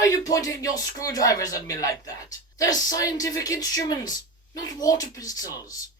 are you pointing your screwdrivers at me like that? They're scientific instruments, not water pistols.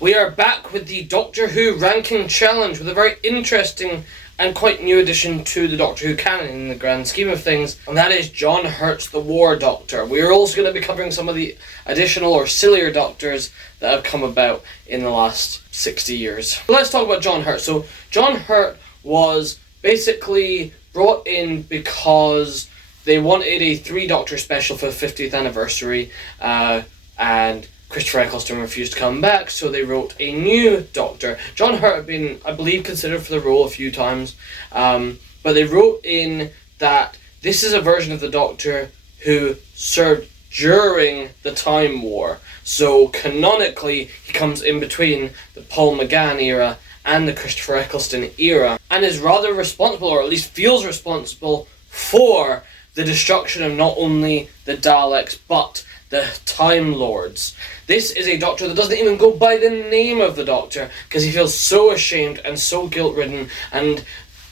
We are back with the Doctor Who ranking challenge with a very interesting and quite new addition to the Doctor Who canon in the grand scheme of things, and that is John Hurt's The War Doctor. We are also going to be covering some of the additional or sillier Doctors that have come about in the last 60 years. So let's talk about John Hurt. So John Hurt was basically brought in because they wanted a 3-Doctor special for the 50th anniversary, and Christopher Eccleston refused to come back, so they wrote a new Doctor. John Hurt had been, I believe, considered for the role a few times, but they wrote in that this is a version of the Doctor who served during the Time War. So canonically, he comes in between the Paul McGann era and the Christopher Eccleston era, and is rather responsible, or at least feels responsible, for the destruction of not only the Daleks, but the Time Lords. This is a Doctor that doesn't even go by the name of the Doctor because he feels so ashamed and so guilt-ridden, and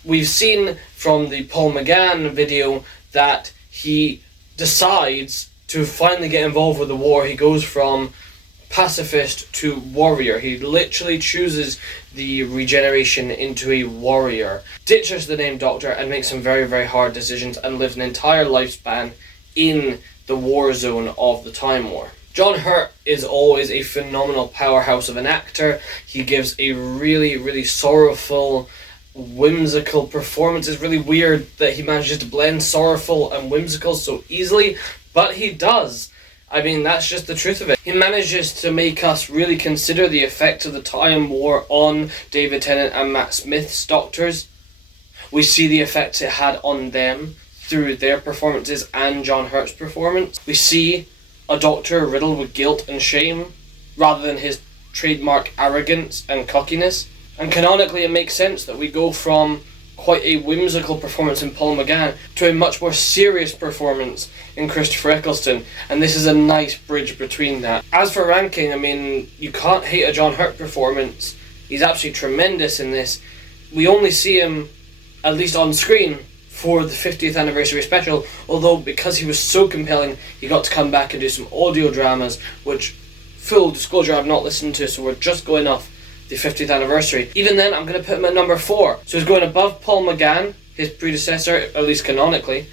we've seen from the Paul McGann video that he decides to finally get involved with the war. He goes from pacifist to warrior. He literally chooses the regeneration into a warrior, ditches the name Doctor, and makes some very, very hard decisions and lives an entire lifespan in the war zone of the Time War. John Hurt is always a phenomenal powerhouse of an actor. He gives a really, really sorrowful, whimsical performance. It's really weird that he manages to blend sorrowful and whimsical so easily, but he does. I mean, that's just the truth of it. He manages to make us really consider the effect of the Time War on David Tennant and Matt Smith's Doctors. We see the effects it had on them through their performances and John Hurt's performance. We see a Doctor riddled with guilt and shame, rather than his trademark arrogance and cockiness. And canonically it makes sense that we go from quite a whimsical performance in Paul McGann to a much more serious performance in Christopher Eccleston, and this is a nice bridge between that. As for ranking, I mean, you can't hate a John Hurt performance. He's absolutely tremendous in this. We only see him, at least on screen, for the 50th anniversary special, although because he was so compelling, he got to come back and do some audio dramas, which, full disclosure, I've not listened to, so we're just going off the 50th anniversary. Even then, I'm going to put him at number 4. So he's going above Paul McGann, his predecessor, at least canonically,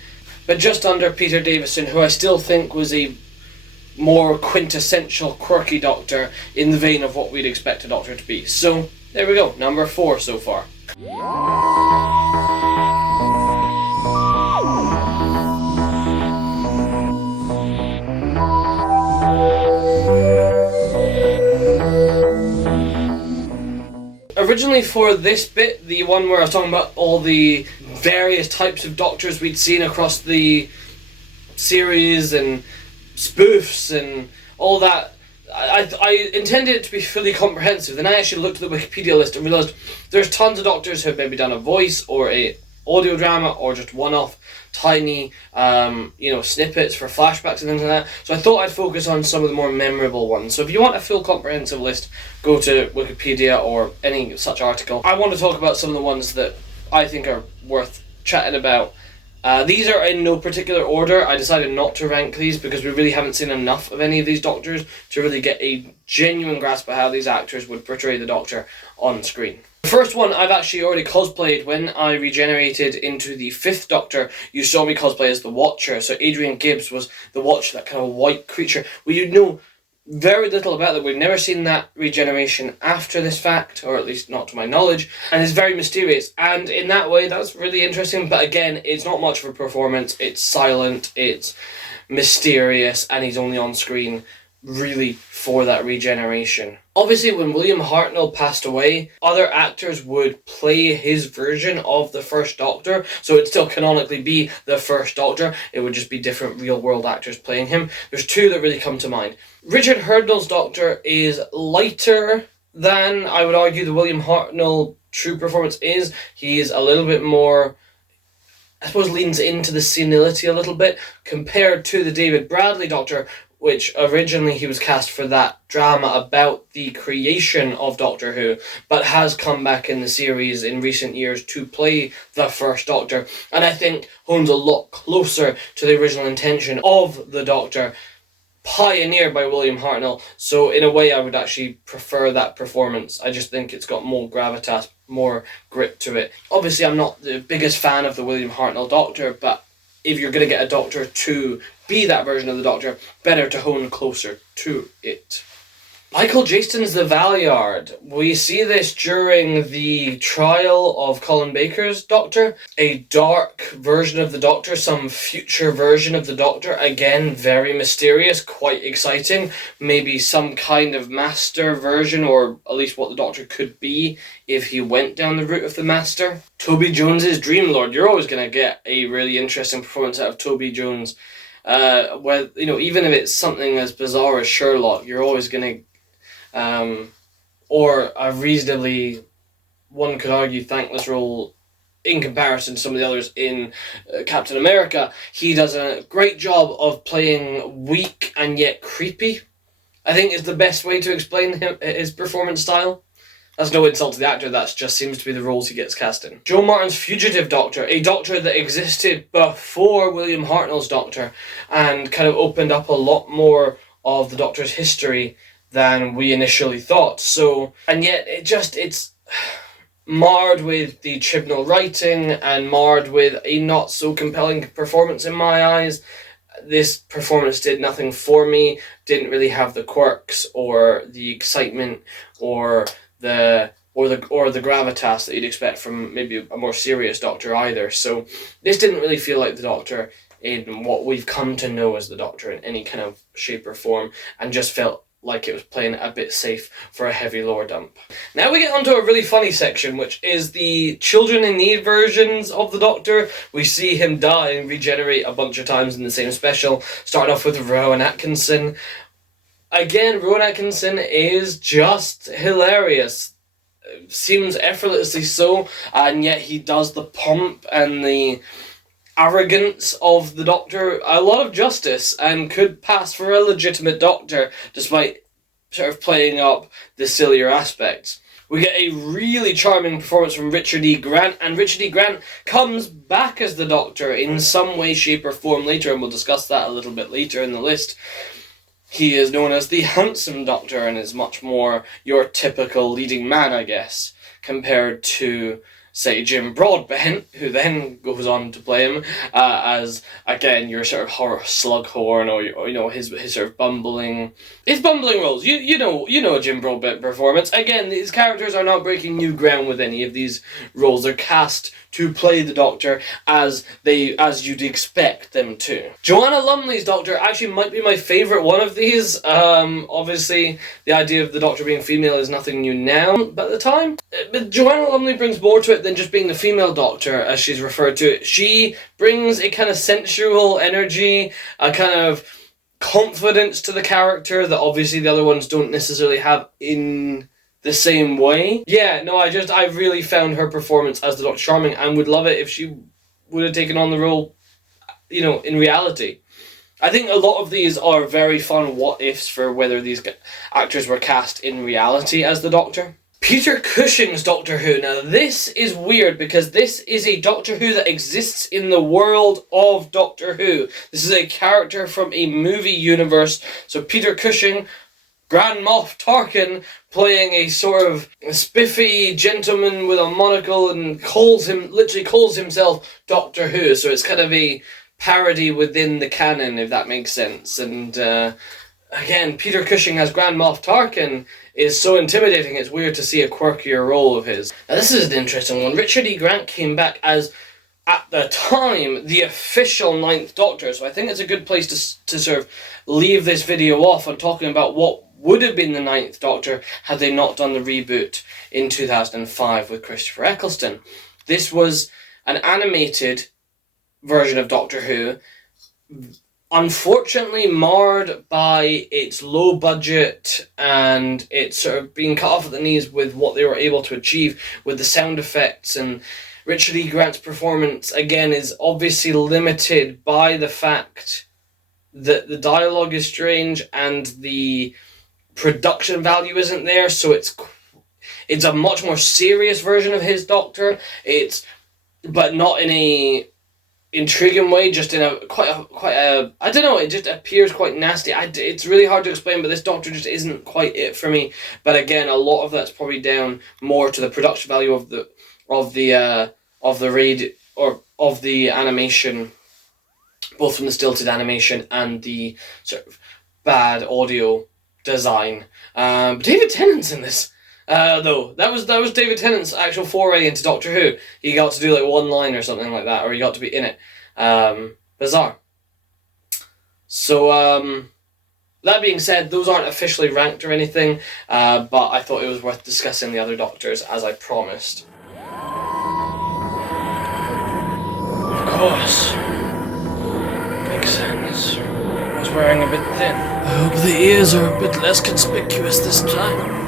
but just under Peter Davison, who I still think was a more quintessential, quirky Doctor in the vein of what we'd expect a Doctor to be. So, there we go, number 4 so far. Originally for this bit, the one where I was talking about all the various types of Doctors we'd seen across the series and spoofs and all that, I intended it to be fully comprehensive. Then I actually looked at the Wikipedia list and realised there's tons of Doctors who have maybe done a voice or a audio drama or just one-off tiny snippets for flashbacks and things like that. So I thought I'd focus on some of the more memorable ones. So if you want a full comprehensive list, go to Wikipedia or any such article. I want to talk about some of the ones that I think are worth chatting about. These are in no particular order. I decided not to rank these because we really haven't seen enough of any of these Doctors to really get a genuine grasp of how these actors would portray the Doctor on screen. The first one I've actually already cosplayed. When I regenerated into the 5th Doctor, you saw me cosplay as the Watcher. So Adrian Gibbs was the Watcher, that kind of white creature. We know very little about that. We've never seen that regeneration after this fact, or at least not to my knowledge, and it's very mysterious. And in that way, that's really interesting. But again, it's not much of a performance. It's silent, it's mysterious, and he's only on screen really for that regeneration. Obviously, when William Hartnell passed away, other actors would play his version of the First Doctor, so it'd still canonically be the First Doctor. It would just be different real-world actors playing him. There's 2 that really come to mind. Richard Hurdle's Doctor is lighter than, I would argue, the William Hartnell true performance is. He is a little bit more I suppose, leans into the senility a little bit compared to the David Bradley Doctor, which originally he was cast for that drama about the creation of Doctor Who, but has come back in the series in recent years to play the first Doctor, and I think hones a lot closer to the original intention of the Doctor, pioneered by William Hartnell. So in a way I would actually prefer that performance. I just think it's got more gravitas, more grit to it. Obviously I'm not the biggest fan of the William Hartnell Doctor, but if you're going to get a Doctor to be that version of the Doctor, better to hone closer to it. Michael Jason's the Valeyard. We see this during the trial of Colin Baker's Doctor. A dark version of the Doctor, some future version of the Doctor. Again, very mysterious, quite exciting. Maybe some kind of master version, or at least what the Doctor could be if he went down the route of the master. Toby Jones's Dream Lord. You're always going to get a really interesting performance out of Toby Jones. Where, even if it's something as bizarre as Sherlock, you're always going to or a reasonably, one could argue, thankless role in comparison to some of the others in Captain America. He does a great job of playing weak and yet creepy, I think is the best way to explain his performance style. That's no insult to the actor, that just seems to be the roles he gets cast in. Joe Martin's Fugitive Doctor, a Doctor that existed before William Hartnell's Doctor, and kind of opened up a lot more of the Doctor's history than we initially thought. So, and yet it's marred with the Chibnall writing and marred with a not so compelling performance in my eyes. This performance did nothing for me, didn't really have the quirks or the excitement or the gravitas that you'd expect from maybe a more serious Doctor either. So this didn't really feel like the Doctor in what we've come to know as the Doctor in any kind of shape or form, and just felt like it was playing a bit safe for a heavy lore dump. Now we get onto a really funny section, which is the Children in Need versions of the Doctor. We see him die and regenerate a bunch of times in the same special, starting off with Rowan Atkinson. Again, Rowan Atkinson is just hilarious. Seems effortlessly so, and yet he does the pomp and the arrogance of the Doctor a lot of justice, and could pass for a legitimate Doctor despite sort of playing up the sillier aspects. We get a really charming performance from Richard E. Grant, and Richard E. Grant comes back as the Doctor in some way, shape or form later, and we'll discuss that a little bit later in the list. He is known as the Handsome Doctor and is much more your typical leading man, I guess, compared to, say, Jim Broadbent, who then goes on to play him as, again, your sort of horror Slughorn, or his sort of bumbling roles. You know Jim Broadbent performance. Again, these characters are not breaking new ground with any of these roles. They're cast to play the Doctor as you'd expect them to. Joanna Lumley's Doctor actually might be my favourite one of these. Obviously, the idea of the Doctor being female is nothing new now, but at the time. But Joanna Lumley brings more to it than just being the female Doctor, as she's referred to it. She brings a kind of sensual energy, a kind of confidence to the character that obviously the other ones don't necessarily have in the same way. Yeah, no, I really found her performance as the Doctor charming, and would love it if she would have taken on the role, in reality. I think a lot of these are very fun what-ifs for whether these actors were cast in reality as the Doctor. Peter Cushing's Doctor Who. Now, this is weird because this is a Doctor Who that exists in the world of Doctor Who. This is a character from a movie universe. So Peter Cushing, Grand Moff Tarkin, playing a sort of spiffy gentleman with a monocle, and literally calls himself Doctor Who. So it's kind of a parody within the canon, if that makes sense. And again, Peter Cushing as Grand Moff Tarkin is so intimidating, it's weird to see a quirkier role of his. Now this is an interesting one. Richard E. Grant came back as, at the time, the official 9th Doctor, so I think it's a good place to sort of leave this video off on talking about what would have been the 9th Doctor had they not done the reboot in 2005 with Christopher Eccleston. This was an animated version of Doctor Who, unfortunately marred by its low budget and its sort of being cut off at the knees with what they were able to achieve with the sound effects and Richard E. Grant's performance, again, is obviously limited by the fact that the dialogue is strange and the production value isn't there, so it's a much more serious version of his Doctor. But not in a intriguing way, just in a quite a I don't know. It just appears quite nasty. It's really hard to explain, but this Doctor just isn't quite it for me. But again, a lot of that's probably down more to the production value of the animation, both from the stilted animation and the sort of bad audio design. But David Tennant's in this. Though that was David Tennant's actual foray into Doctor Who. He got to do like one line or something like that, or he got to be in it. Bizarre. So that being said, those aren't officially ranked or anything, but I thought it was worth discussing the other Doctors as I promised. Of course. Makes sense. I was wearing a bit thin. I hope the ears are a bit less conspicuous this time.